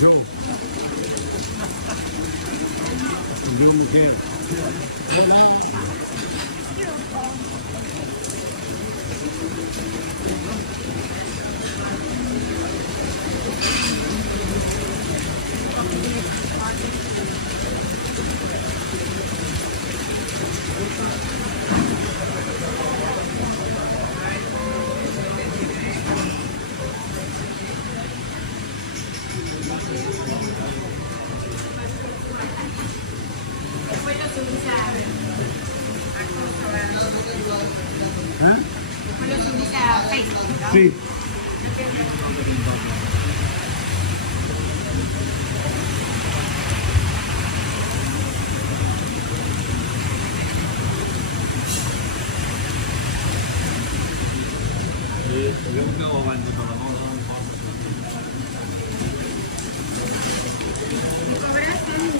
Joe. Joe Miguel. Hã? Sim. Vemos que é o online do telemóvel.